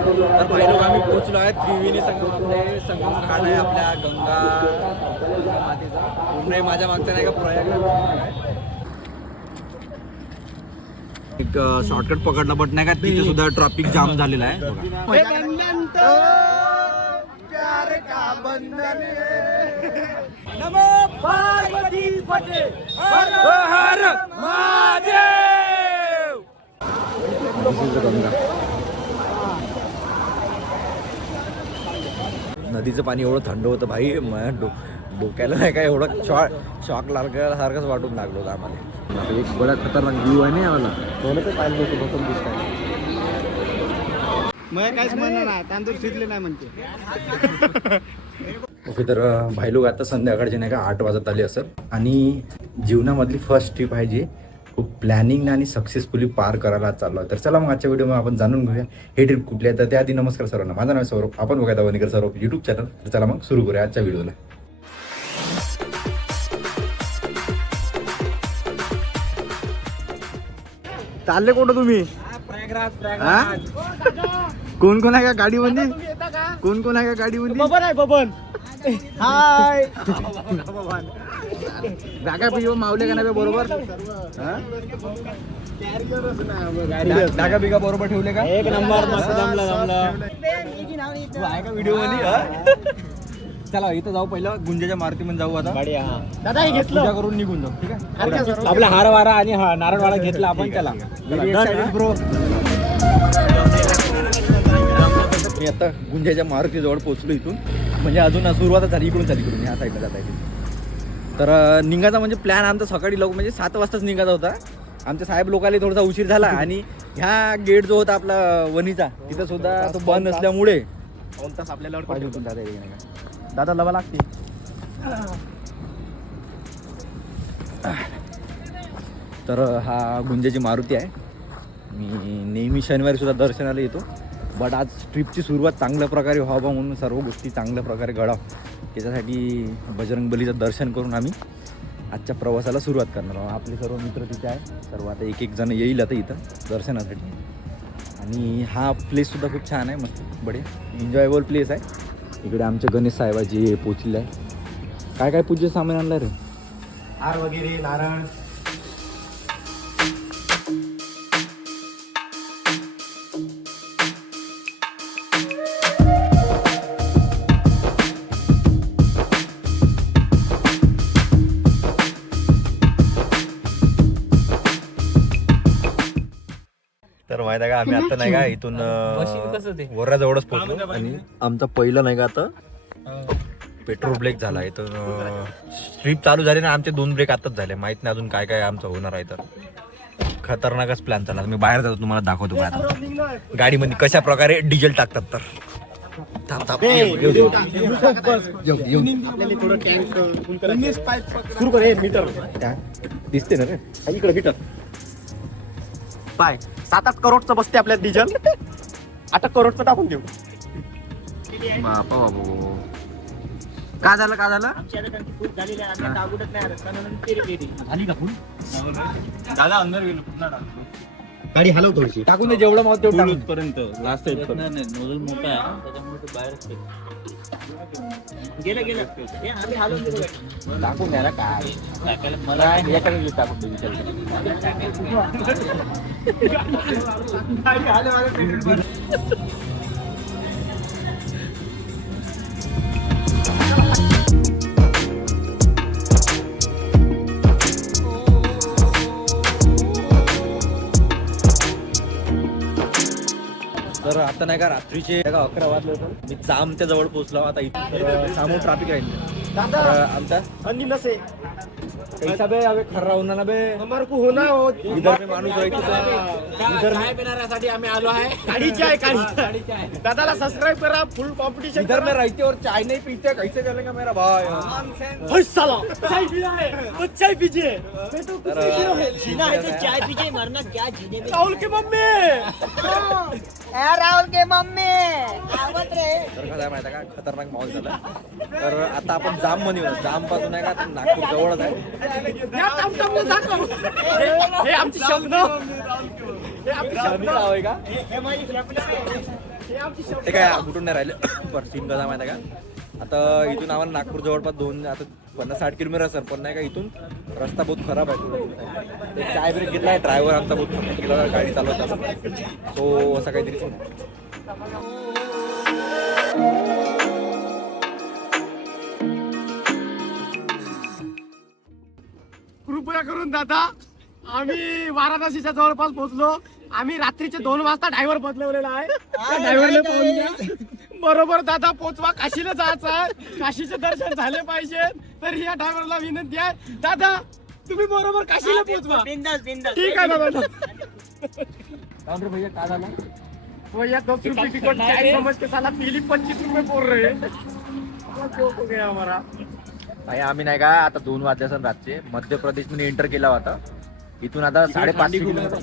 तर भाई लोक आम्ही पोहोचलो आहे त्रिवेणी संगमामध्ये. संगम घाट आहे आपल्या गंगा मातेचा. पुणे माझ्या मागचा नाही का प्रयागराज आहे. एक शॉर्टकट पकडला बट नाही का तिथे सुद्धा ट्रॅफिक जाम झालेला आहे गंगा. नदीचं पाणी एवढं थंड होतं भाई, डोक्याला नाही का एवढं शॉक सारखंच वाटून लागलं होतं आम्हाला. एक बडा खतरनाक व्ह्यू आहे ना आम्हाला ते पाहिलं होतं दिसत मग काहीच म्हणणार नाही, तांदूळ शिजले नाही म्हणते. ओके, तर भाई लोक आता संध्याकाळचे नाही का 8 वाजत आले असत आणि जीवनामधली फर्स्ट ट्रिप आहे जी खूप प्लॅनिंग आणि सक्सेसफुली पार करायला चाललो आहे. तर चला मग आजच्या व्हिडिओमध्ये आपण जाणून घेऊया हे ट्रिप कुठली आहे. तर त्याआधी नमस्कार सर्वांना, माझं नाव सौरभ, आपण बघायला वणीकर सौरभ यूट्यूब चॅनल. तर चला मग सुरू करूया आजच्या व्हिडिओला. चालले कुठं तुम्ही? कोण कोण आहे का गाडीमध्ये? कोण आहे का गाडीमध्ये? बबन आहे, बबन. हाय. जागा पिऊ मावले का नाही बरोबर? जागा बिगा बरोबर ठेवले का? एक नंबर, मस्त जमला. आहे का व्हिडिओ मध्ये? चला इथं जाऊ, पहिलं गुंजेच्या मारुतीमध्ये जाऊ आता. दादा हे घेतलं, पूजा करून निघून जाऊ. ठीक आहे, आपला हारवारा आणि नारळवाडा घेतला आपण. त्याला ब्रो. मी आता गुंजेच्या मारुतीजवळ पोहोचलो. इथून म्हणजे अजून सुरुवातच झाली, इकडून ह्या साईडला जाता येते. तर निघायचा म्हणजे प्लॅन आमचा सकाळी लवकर म्हणजे 7 वाजताच निघायचा होता. आमच्या साहेब लोकांना थोडासा उशीर झाला आणि ह्या गेट जो होता आपला वणीचा तिथं सुद्धा तो बंद असल्यामुळे 2 तास आपल्याला पाहिजे होतं दादा येते नाही का. दादा लवा लागते. तर हा गुंजेची मारुती आहे. मी नेहमी शनिवारी सुद्धा दर्शनाला येतो, बट आज ट्रिपची सुरुवात चांगल्या प्रकारे व्हावं म्हणून सर्व गोष्टी चांगल्या प्रकारे घडावं त्याच्यासाठी बजरंगबलीचं दर्शन करून आम्ही आजच्या प्रवासाला सुरुवात करणार आहोत. आपले सर्व मित्र तिथे आहे, सर्व आता एक जण येईल आता इथं दर्शनासाठी. आणि हा प्लेससुद्धा खूप छान आहे, मस्त बडे एन्जॉयबल प्लेस आहे. इकडे आमचे गणेश साहेबाजी पोचले आहे. काय काय पूजेचं सामान आणलं रे? हार वगैरे, नारळ. तर माहिती आहे का आम्ही आता नाही का इथून वऱ्याजवळच पोहोचलो आणि आमचा पहिला नाही का आता पेट्रोल ब्रेक झाला. इथून ट्रिप चालू झाली ना, आमचे 2 ब्रेक आताच झाले. माहित नाही अजून काय काय आमचं होणार आहे. तर खतरनाकच प्लॅन चालला. मी बाहेर जातो, तुम्हाला दाखवतो काय आता गाडीमध्ये कशा प्रकारे डिझेल टाकतात. तर सुरू कर. मीटर दिसते ना रे इकडे मीटर पाय 7-8 करोडचं बसते आपल्या डिझेल. 8 करोडचं टाकून देऊ. बापा बाबू काय झालं दादा अंदर गेलो. गाडी हलव थोडीशी, टाकून दे जेवढं मग तेवढं पर्यंत लास्ट नोझल मोठा आहे त्याच्यामुळे ते बाहेरच गेलं टाकून द्या ना. काय टाकायला मला टाकून दे तर आता नाही का रात्रीचे 11 वाजले होते. मी जामच्या जवळ पोहोचलो. आता इथे सामोर ट्रॅफिक राहील. आमचा नसे पैसा बे अबे खर्रा होणार ना बे. हमारे को होना हो. इधर में माणूस आहे इधर चाय पिण्यासाठी आम्ही आलो आहे. गाडीची आहे. दादाला सबस्क्राइब करा. फुल कॉम्पिटिशन. इधर में रहते और चाय नहीं पीते कैसे चलेगा मेरा भाई. साला चाय पीना है तो चाय पीजिए. जीना है तो चाय पीजिए, मरना क्या जीने में. राहुल की मम्मी. राहुल के मम्मी आवत रे. तर काय माहिती का खतरनाक माहोल झाला. तर आता आपण जाम मध्ये होतो. जाम पासून आहे का नागपूर जवळच आहे. हे आमचे शब्द. शनीचा होय का. ते काय कुठून नाही राहिले पर सीन कसा माहिती आहे का, आता इथून आम्हाला नागपूर जवळपास 50-60 किलोमीटर असेल, पण नाही का इथून रस्ता बहुत खराब आहे. ते चाय ब्रेक घेतला, ड्रायव्हर आमचा बहुत खराब गेला गाडी चालवत असतो, तो असं काहीतरी सीन आहे. कृपया करून दादा, आम्ही वाराणसीच्या जवळपास पोहोचलो. आम्ही रात्रीचे 2 वाजता ड्रायव्हर बदलवलेला आहे. त्या ड्रायव्हरने पाहून घ्या. बरोबर दादा पोचवा, काशीला जायचं आहे, काशीचे दर्शन झाले पाहिजे. तर या ड्रायव्हरला विनंती आहे, दादा तुम्ही बरोबर काशीला पोचवा. बिंदास बिंदास. ठीक आहे दादा. काउंटर भैया काय झाला? भैया 10 रुपये टिकट चाय समझ के साला पीली 25 रुपये बोल रहे हैं. जोक हो गया हमारा. भाई आम्ही नाही का आता 2 वाजल्यासन रातचे मध्य प्रदेश मध्ये एंटर केला होता. इथून आता 5.5 किलोमीटर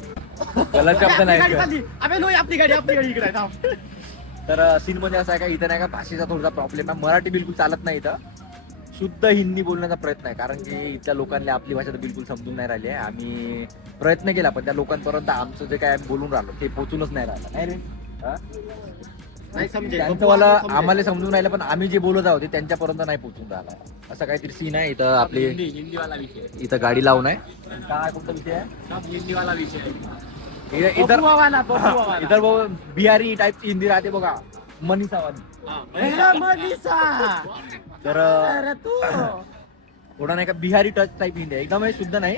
कलर शब्द नाही. अबे लो, आपली गाडी इकडे आहे. थांब. तर सीन म्हणजे असं आहे का, इथं नाही का भाषेचा थोडासा प्रॉब्लेम आहे. मराठी बिलकुल चालत नाही इथं, शुद्ध हिंदी बोलण्याचा प्रयत्न आहे, कारण की इथल्या लोकांना आपली भाषा तर बिलकुल समजून नाही राहिली आहे. आम्ही प्रयत्न केला पण त्या लोकांपर्यंत आमचं जे काय आम्ही बोलून राहिलो ते पोहोचूनच नाही राहिलं. नाही रे हा? नाही समजे त्यांचं मला आम्हाला समजून राहिलं, पण आम्ही जे बोलत आहोत ते त्यांच्यापर्यंत नाही पोहोचून राहिला. असं काहीतरी सीन आहे इथं. आपली हिंदीवाला विषय. इथं गाडी लावून आहे. काय कोणता विषय आहे? हिंदीवाला विषय. इधर इधर वो बिहारी टाईपची हिंदी राहते बघा, मनीषावाली. तर थोडा नाही का बिहारी टच टाईप हिंदी आहे, एकदम हे शुद्ध नाही,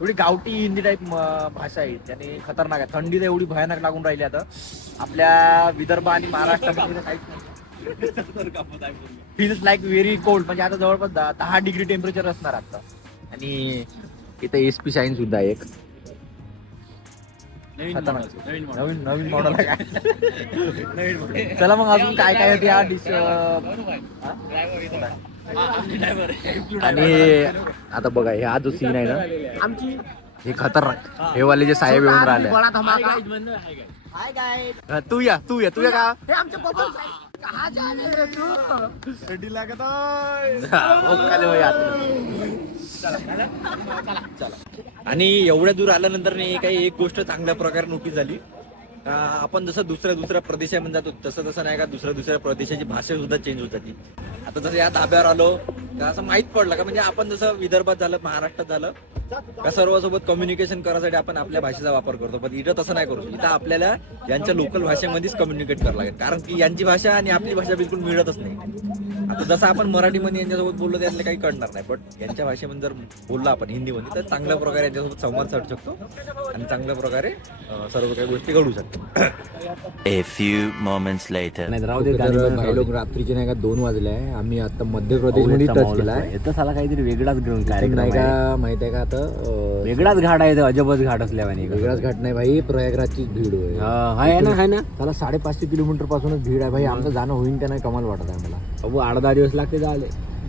थोडी गावठी हिंदी टाईप भाषा आहे. त्याने खतरनाक आहे. थंडी तर एवढी भयानक लागून राहिली आता आपल्या विदर्भ आणि महाराष्ट्रामध्ये काहीच नाही. फील्स लाईक व्हेरी कोल्ड, म्हणजे आता जवळपास 10 डिग्री टेम्परेचर असणार आता. आणि इथं एसपी शाईन सुद्धा आहे एक नवीन मॉडेल आहे काय. चला मग अजून काय काय होते या डिश. आणि आता बघा हा जो सीन आहे ना, आमची हे खतरनाक. हे वाले जे साहेब येऊन राहिले. बडा धमाका. Hi guys. तू या का हे आमचे पप्पा कहा जा रे तू. रेडी लागत आहे. आणि एवढ्या दूर आल्यानंतर काही एक गोष्ट चांगल्या प्रकारे नोटीस झाली. आपण जसं दुसऱ्या प्रदेशामध्ये जातो तसं नाही का दुसऱ्या प्रदेशाची भाषा सुद्धा चेंज होत जाते. आता जसं या धाब्यावर आलो का असं माहित पडलं का, म्हणजे आपण जसं विदर्भात झालं, महाराष्ट्रात झालं का सर्वांसोबत कम्युनिकेशन करायसाठी आपण आपल्या भाषेचा वापर करतो, पण इथं तसं नाही करू. इथं आपल्याला यांच्या लोकल भाषेमध्येच कम्युनिकेट करावं लागेल, कारण की यांची भाषा आणि आपली भाषा बिलकुल मिळतच नाही. आता जसं आपण मराठीमध्ये यांच्यासोबत बोललो त्यातले काही कळणार नाही, बट यांच्या भाषेमध्ये जर बोललो आपण हिंदीमध्ये तर चांगल्या प्रकारे यांच्यासोबत संवाद साधू शकतो आणि चांगल्या प्रकारे सर्व काही गोष्टी घडू शकतो. A few moments later. भाई लोक रात्रीचे नाही का 2 वाजले आहे. आम्ही आता मध्य प्रदेश मध्ये टच केला आहे. येतं साला काहीतरी वेगळाच कार्यक्रम नाही आहे. का माहित आहे का, आता वेगळाच घाट आहे, अजबच घाट असल्यावानी. वेगळाच घाट नाही भाई, प्रयागराजची भीड आहे. आहे ना त्याला 550 किलोमीटर पासूनच भीड आहे भाई. आमचं जाणं होईन त्या नाही कमाल वाटत आहे मला. अबो 8-10 दिवस लागते झाले.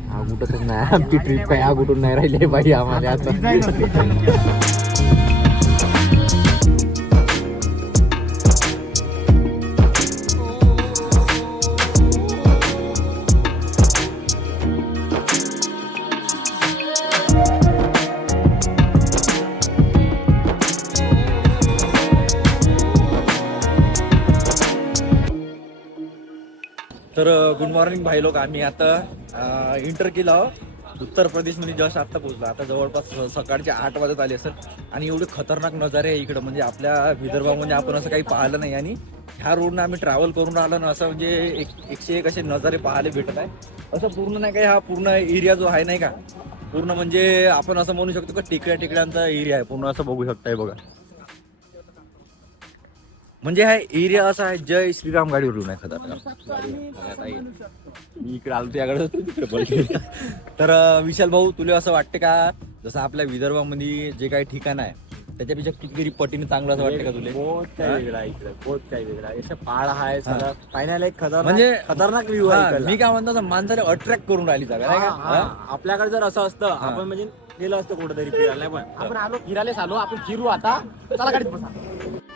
हा कुठंच नाही, आमची ट्रिप काय हा कुठून नाही राहिली भाई आम्हाला आता. तर गुड मॉर्निंग भाई लोक. आम्ही आता इंटर केलं उत्तर प्रदेशमध्ये जस्ट आत्ता पोहोचलो. आता जवळपास सकाळचे 8 वाजत आले असेल आणि एवढे खतरनाक नजारे आहे इकडं, म्हणजे आपल्या विदर्भामध्ये आपण असं काही पाहिलं नाही. आणि ह्या रोडनं आम्ही ट्रॅव्हल करून राहिलो ना, असं म्हणजे 101 असे नजारे पाहायला भेटत आहे. असं पूर्ण नाही का, हा पूर्ण एरिया जो आहे नाही का, पूर्ण म्हणजे आपण असं म्हणू शकतो का टेकड्यांचा एरिया आहे पूर्ण. असं बघू शकताय बघा, म्हणजे हा एरिया असा आहे जय श्रीराम गाडीवरून आहे खतरनाक. मी इकडे आलो त्याकडे. तर विशाल भाऊ, तुला असं वाटते का जसं आपल्या विदर्भामध्ये जे काही ठिकाण आहे त्याच्यापेक्षा कितीतरी पटीने चांगलं असं वाटतं का तुला? बहुत काही वेगळा इकडे, बहुत काही वेगळा. असं पहाड आहे सगळं पाहण्याला एक म्हणजे खतरनाक व्ह्यू आहे. मी काय म्हणतो, माणसाला अट्रॅक्ट करून राहिली जागा नाही का. आपल्याकडे जर असं असतं आपण म्हणजे गेलो असतो कुठेतरी फिरायला, पण आपण आलो फिरायला आलो, आपण फिरू आता. चला गाडीत बसा.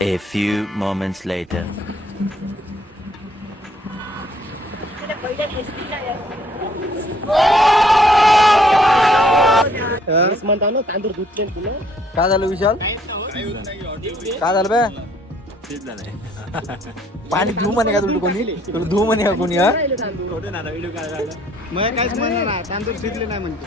A few moments later. म्हणता ना तांदूळ धुतले तुला. काय झालं विशाल, काय झालं बे? शिजला नाही पाणी धू म्हणे का तुला कोणी तुला धू म्हणे का कोणी हा थोडं ना व्हिडिओ काय झाला मग काहीच म्हणणार नाही तांदूळ शिजले नाही म्हणते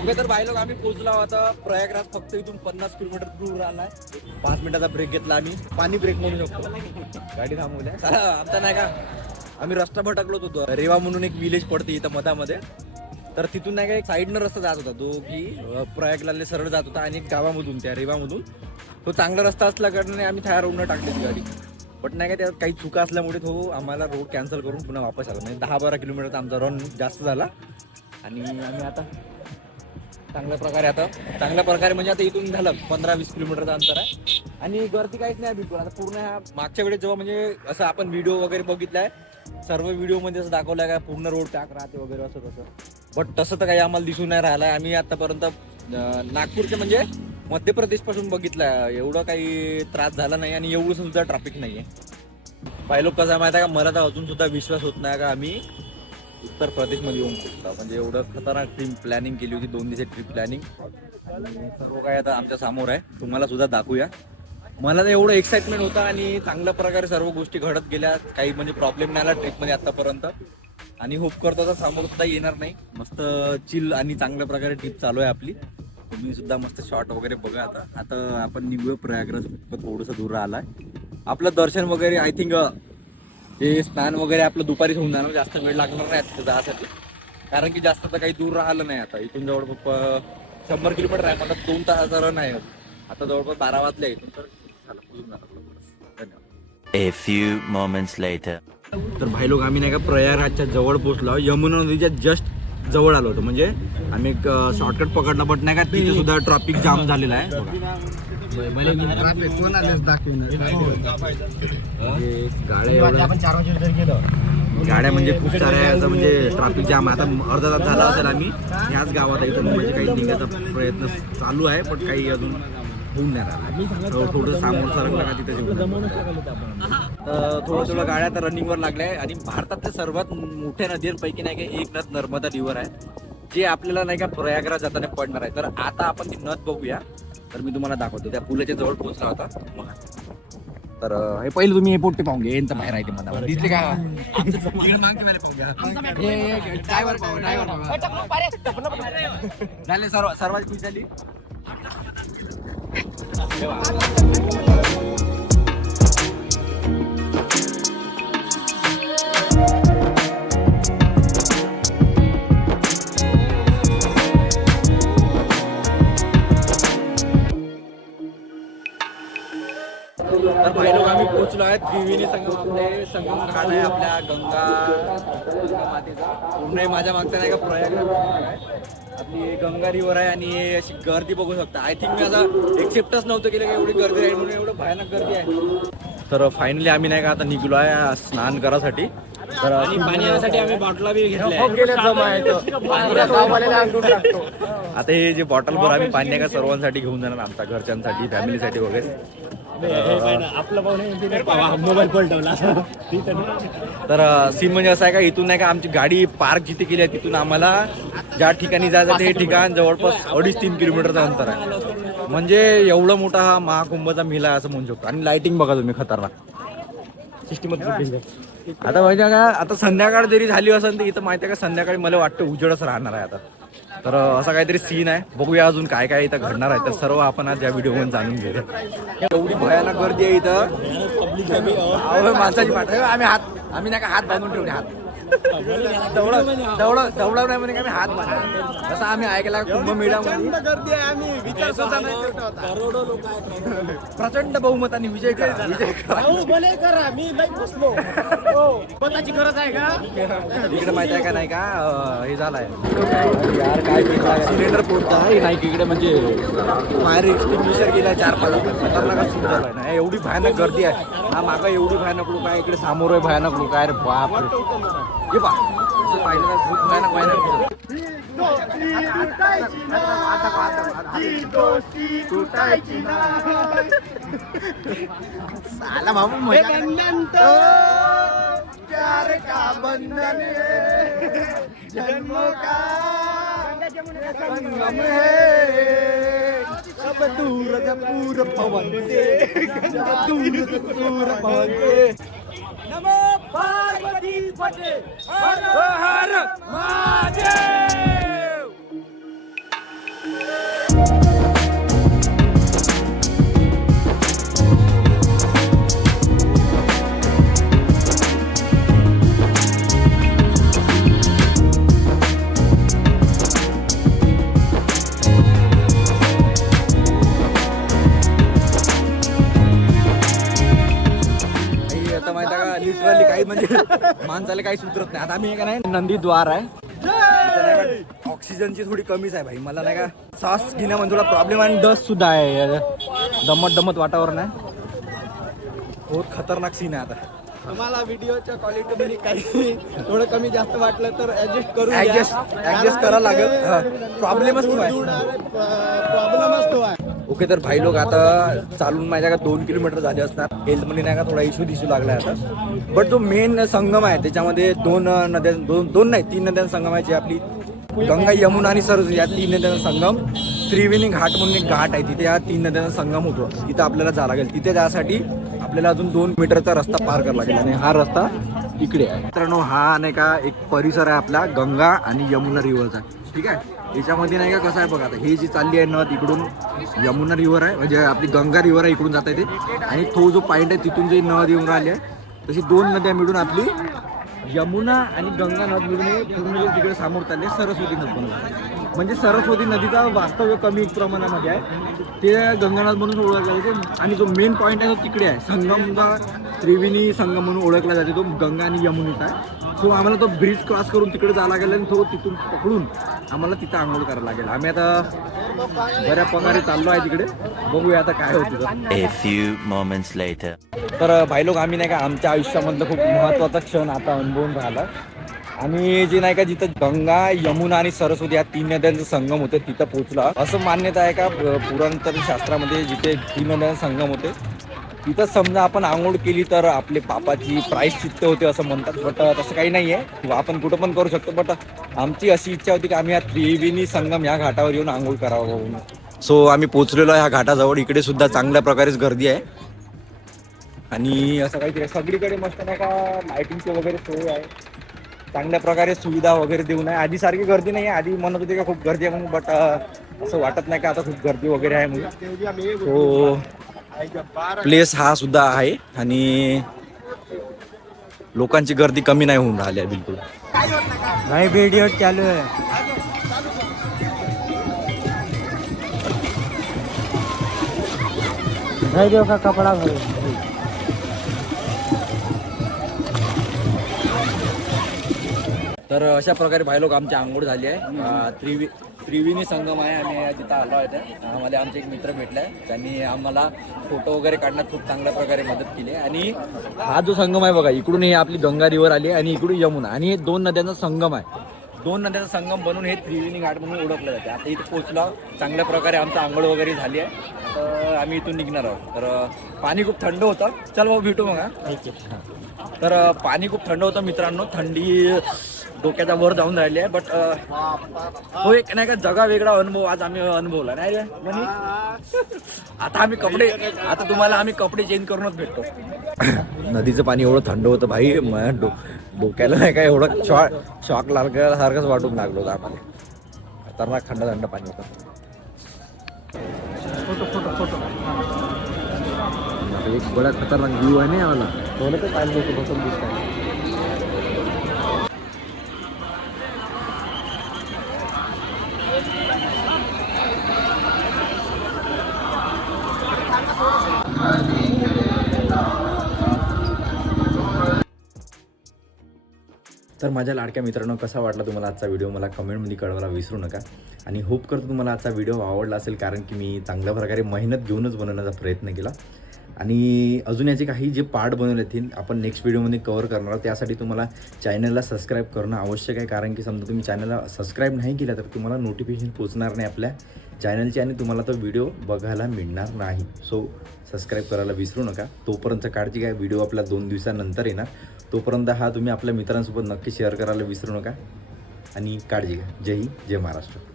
ओके तर भाई लोक आम्ही पोहोचलो आता प्रयागराज फक्त इथून 50 किलोमीटर दूर आलाय 5 मिनिटाचा ब्रेक घेतला आम्ही पाणी ब्रेक म्हणू शकतो गाडी थांबवल्या आता नाही का आम्ही रस्ता भटकलो होतो रेवा म्हणून एक विलेज पडते इथं मधामध्ये तर तिथून नाही का एक साईडनं रस्ता जात होता जो की प्रयागराजला सरळ जात होता आणि एक गावामधून त्या रेवामधून तो चांगला रस्ता असल्या कारणाने आम्ही थाया रोडनं टाकली ती गाडी बट नाही का त्यात काही चुका असल्यामुळे तो आम्हाला रोड कॅन्सल करून पुन्हा वापस आला म्हणजे 10-12 किलोमीटरचा आमचा रन जास्त झाला आणि आम्ही आता चांगल्या प्रकारे म्हणजे आता इथून झालं 15-20 किलोमीटरचं अंतर आहे आणि गर्दी काहीच नाही बिलकुल आता पूर्ण ह्या मागच्या वेळेस जेव्हा म्हणजे असं आपण व्हिडिओ वगैरे बघितलाय सर्व व्हिडिओमध्ये असं दाखवलं आहे का पूर्ण रोड पॅक राहते वगैरे असं तसं बट तसं तर काही आम्हाला दिसून नाही राहिलं आहे आम्ही आतापर्यंत नागपूरचे म्हणजे मध्य प्रदेशपासून बघितलं एवढं काही त्रास झाला नाही आणि एवढं सुद्धा ट्रॅफिक नाही आहे पाहिलं कसं माहिती आहे का मला तर अजून सुद्धा विश्वास होत नाही का आम्ही उत्तर प्रदेशमध्ये येऊन पोहोचला म्हणजे एवढं खतरनाक ट्रिप प्लॅनिंग केली होती 2 दिवसाची ट्रिप प्लॅनिंग आणि सर्व काय आता आमच्या समोर आहे तुम्हाला सुद्धा दाखवूया मला तर एवढं एक्साइटमेंट होता आणि चांगल्या प्रकारे सर्व गोष्टी घडत गेल्या काही म्हणजे प्रॉब्लेम नाही आला ट्रिपमध्ये आतापर्यंत आणि होप करतो तर समोर सुद्धा येणार नाही मस्त चिल आणि चांगल्या प्रकारे ट्रिप चालू आहे आपली तुम्ही सुद्धा मस्त शॉट वगैरे बघा आता आपण निघूया प्रयागराज थोडंसं दूर आलाय आपलं दर्शन वगैरे आय थिंक हे स्नान वगैरे आपलं दुपारीच होऊन जाणार जास्त वेळ लागणार नाही तिथे जाण्यासाठी कारण की जास्त तर काही दूर राहिलं नाही आता इथून जवळपास 100 किलोमीटर आहे मला 2 तासाचा रन आहे आता जवळपास 12 वाजले इथून तर झालं पोहोचून जाणार धन्यवाद A few moments later. तर भाई लोक आम्ही नाही का प्रयागराजच्या जवळ पोहोचलो यमुना नदीच्या जस्ट जवळ आलो होतो म्हणजे आम्ही एक शॉर्टकट पकडला बट नाही का तिथे सुद्धा ट्रॅफिक जाम झालेला आहे गाड्या म्हणजे खूप साऱ्या असं म्हणजे ट्रॅफिक जाम आता अर्धा तास झाला असेल आम्ही ह्याच गावात इथून म्हणजे काही निघायचा प्रयत्न चालू आहे पण काही अजून होऊन नाही राहिला थोडं सामोर सरकलं का तिथे थोडं गाड्या तर रनिंगवर लागल्या आहे आणि भारतातल्या सर्वात मोठ्या नद्यांपैकी नाही का एक नद नर्मदा रिव्हर आहे जे आपल्याला नाही का प्रयागराज जाताना पडणार आहे तर आता आपण ती नद बघूया तर मी तुम्हाला दाखवतो त्या पुलाच्या जवळ पोहोचला होता तर हे पहिले तुम्ही हे पोट्टे पाहून घ्या यांचं बाहेर आहे ते मला दिसले का झाले सर्वात खुश झाली तर भाई लोक आम्ही पोहोचलो आहे त्रिवेणी संगम घाट आहे आपल्या गंगा मातेचा पूर्ण माझ्या मागच्या नाही का प्रयागराज आहे आपली गंगा रिव्हर आहे आणि अशी गर्दी बघू शकता आय थिंक मी आता एक्सेप्टच नव्हतं केलं की एवढी गर्दी राहील म्हणून एवढं भयानक गर्दी आहे तर फायनली आम्ही नाही का आता निघलो आहे स्नान करासाठी तर आणि पाणी येण्यासाठी आम्ही बॉटला बी घेतल्या आता हे जे बॉटल भर आम्ही पाणी नाही का सर्वांसाठी घेऊन जाणार आमच्या घरच्यांसाठी फॅमिलीसाठी वगैरे मोबाईल पलटवला तर सीन म्हणजे असं आहे का इथून नाही का आमची गाडी पार्क जिथे केली आहे तिथून आम्हाला ज्या ठिकाणी जायचं ते ठिकाण जवळपास 2.5-3 किलोमीटरचं अंतर आहे म्हणजे एवढा मोठा हा महाकुंभचा मेला आहे असं म्हणू शकतो आणि लाइटिंग बघा तुम्ही खतरनाक सिस्टमच आता माहिती आहे का आता संध्याकाळ जरी झाली असेल तर इथं माहिती आहे का संध्याकाळी मला वाटतं उजेडच राहणार आहे आता तर असा काहीतरी सीन आहे बघूया अजून काय काय इथं घडणार आहे तर सर्व आपण आज या व्हिडिओमध्ये जाणून घेऊया एवढी भयानक गर्दी आहे इथं माणसाची वाट आम्ही नाही का हात बांधून ठेवले हात तेवढं नाही म्हणे का आम्ही हात बांधले तसं आम्ही ऐकला कुंभमेळ्यामध्ये गर्दी आहे आम्ही विचार सुद्धा नाही केला होता. करोडो लोक आहेत प्रचंड बहुमताने विजय करा मी लई बसलो स्वतःची गरज आहे का इकडे माहिती आहे का नाही का हे झालंय यार काय सिलेंडर पोहोचता नाही इकडे म्हणजे फायर एक्सटिंग्विशर गेला 4-5 खतरनाक सीन झालाय ना एवढी भयानक गर्दी आहे हा मागं एवढी भयानक लोक आहे इकडे समोर भयानक लोक आहे रे बाप हे पा पाहिलं तर खूप भयानक साला भाऊ प्यार का बंधन है, जन्मों का संगम है, अब दूर दूर पवन से, दूर दूर पवन से। नमो पार्वती पते, हर हर महादेव। आता माहिती का लिटरली काही म्हणजे माणसाला काही सुधरत नाही. आता आम्ही का नाही नंदीद्वार आहे, ऑक्सिजनची थोडी कमीच आहे भाई. मला नाही का श्वास घेण्यामध्ये थोडा प्रॉब्लेम आणि डस्ट सुद्धा आहे. दमट वातावरण आहे, बहुत खतरनाक सीन आहे. आता तुम्हाला व्हिडिओच्या क्वालिटीमध्ये काही थोडं कमी जास्त वाटलं तर ऍडजस्ट करून ऍडजस्ट करायला लागेल. प्रॉब्लेमच तो आहे. प्रॉब्लेमच तो आहे. ओके तर भाई लोक आता चालून माझ्या का 2 किलोमीटर झाले असणार. हेल्थमध्ये नाही का थोडा इश्यू लागला आहे आता. बट जो मेन संगम आहे त्याच्यामध्ये दोन नाही 3 नद्यांचा संगम आहे. जी आपली गंगा, यमुना आणि सरस्वती या 3 नद्यांचा संगम. त्रिवेणी घाट म्हणून एक घाट आहे, तिथे या 3 नद्यांचा संगम होतो. तिथं आपल्याला जावं लागेल. तिथे जाण्यासाठी आपल्याला अजून 2 मीटरचा रस्ता पार करावा लागेल आणि हा रस्ता इकडे आहे. मित्रांनो हा नाही का एक परिसर आहे आपला गंगा आणि यमुना रिव्हरचा. ठीक आहे, याच्यामध्ये नाही का कसं आहे बघा. आता ही जी चालली आहे नद इकडून यमुना रिव्हर आहे, म्हणजे आपली गंगा रिव्हर आहे, इकडून जाता येते. आणि तो जो पॉईंट आहे तिथून जी नद येऊन राहिली आहे तशी 2 नद्या मिळून आपली यमुना आणि गंगा नद मिळून पूर्ण तिकडे समोर चालले सरस्वती नद बनवली. म्हणजे सरस्वती नदीचा वास्तव्य कमी प्रमाणामध्ये आहे, ते गंगानद म्हणून ओळखला जाते. आणि जो मेन पॉईंट आहे तो तिकडे आहे, संगमचा त्रिवेणी संगम म्हणून ओळखला जाते, तो गंगा आणि यमुनेचा आहे. सो आम्हाला तो ब्रिज क्रॉस करून तिकडे जावं लागेल आणि तो तिथून पकडून आम्हाला तिथं आंघोळ करायला लागेल. आम्ही आता बऱ्या प्रकारे चाललो आहे तिकडे, बघूया आता काय होतं. A few moments later. तर भाई लोक आम्ही नाही का आमच्या आयुष्यामधलं खूप महत्त्वाचा क्षण आता अनुभवून राहिला. आणि जे नाही का जिथं गंगा, यमुना आणि सरस्वती या 3 नद्यांचा संगम होते तिथं पोहोचला. असं मान्यता आहे का पुरातन शास्त्रामध्ये जिथे 3 नद्यांचा संगम होते तिथं समजा आपण आंघोळ केली तर आपले पापाची प्रायश्चित्त होते असं म्हणतात. बट तसं काही नाही आहे, आपण कुठं पण करू शकतो. बट आमची अशी इच्छा होती की आम्ही या त्रिवेणी संगम या घाटावर येऊन आंघोळ करावं म्हणून. सो आम्ही पोहोचलेलो आहे ह्या घाटाजवळ. इकडे सुद्धा चांगल्या प्रकारेच गर्दी आहे आणि असं काहीतरी सगळीकडे मस्त नाही का लाईटिंगची वगैरे सोय आहे. चांगल्या प्रकारे सुविधा वगैरे देऊन आहे. आधीसारखी गर्दी नाही आहे. आधी म्हणत होते का खूप गर्दी आहे म्हणून, बट असं वाटत नाही का आता खूप गर्दी वगैरे आहे म्हणून. सो प्लेस हा सुद्धा आहे आणि लोकांची गर्दी कमी नाही होऊन राहिली आहे बिलकुल. भाई वीडियो चालू है. भाई का कपड़ा भाई. तर अशा प्रकारे भाई लोक आमची आंघोळ झाली आहे. त्रिवेणी संगम आहे. आम्ही तिथं आलो आहे. आम्हाला आमचे एक मित्र भेटले, त्यांनी आम्हाला फोटो वगैरे काढण्यात खूप चांगल्या प्रकारे मदत केली. आणि हा जो संगम आहे बघा, इकडून ही आपली गंगा रिव्हर आली आणि इकडून यमुना, आणि हे 2 नद्यांचा संगम आहे. 2 नद्यांचा संगम बनून हे त्रिवेणी घाट म्हणून ओळखलं जाते. आता इथे पोहोचलो, चांगल्या प्रकारे आमचं आंघोळ वगैरे झाली आहे. तर आम्ही इथून निघणार आहोत. तर पाणी खूप थंड होतं. चल भाऊ भेटू मग. तर पाणी खूप थंड होतं मित्रांनो, थंडी डोक्याच्या वर जाऊन राहिली आहे. बट तो एक नाही का जगा वेगळा अनुभव आज आम्ही अनुभवला नाही रे. आता तुम्हाला आम्ही कपडे चेंज करूनच भेटतो. नदीचं पाणी एवढं थंड होतं भाई, डोक्याला नाही का एवढं शॉक सारखंच वाटून लागलो होतं आम्हाला. खतरनाक थंड पाणी होतं. एक बडा खतरनाक व्ह्यू आहे ना आम्हाला. थोडं पाणी बसून दिसत. तर माझ्या लाडक्या मित्रांनो, कसा वाटला तुम्हाला आजचा व्हिडिओ मला कमेंटमध्ये कळवायला विसरू नका. आणि होप करतो तुम्हाला आजचा व्हिडिओ आवडला असेल, कारण की मी चांगल्या प्रकारे मेहनत घेऊनच बनवण्याचा प्रयत्न केला. आणि अजून याचे काही जे पार्ट बनवले आहेत आपण नेक्स्ट व्हिडिओमध्ये कव्हर करणार आहोत. त्यासाठी तुम्हाला चॅनलला सबस्क्राईब करणं आवश्यक आहे, कारण की समजा तुम्ही चॅनलला सबस्क्राईब नाही केलं तर तुम्हाला नोटिफिकेशन पोचणार नाही आपल्या चॅनलची आणि तुम्हाला तो व्हिडिओ बघायला मिळणार नाही. सो सबस्क्राईब करायला विसरू नका. तोपर्यंत काळजी घ्या. व्हिडिओ आपला 2 दिवसानंतर येणार. तोपर्यंत हा तुम्ही आपल्या मित्रांसोबत नक्की शेअर करायला विसरू नका आणि काळजी घ्या. जय हिंद, जय महाराष्ट्र.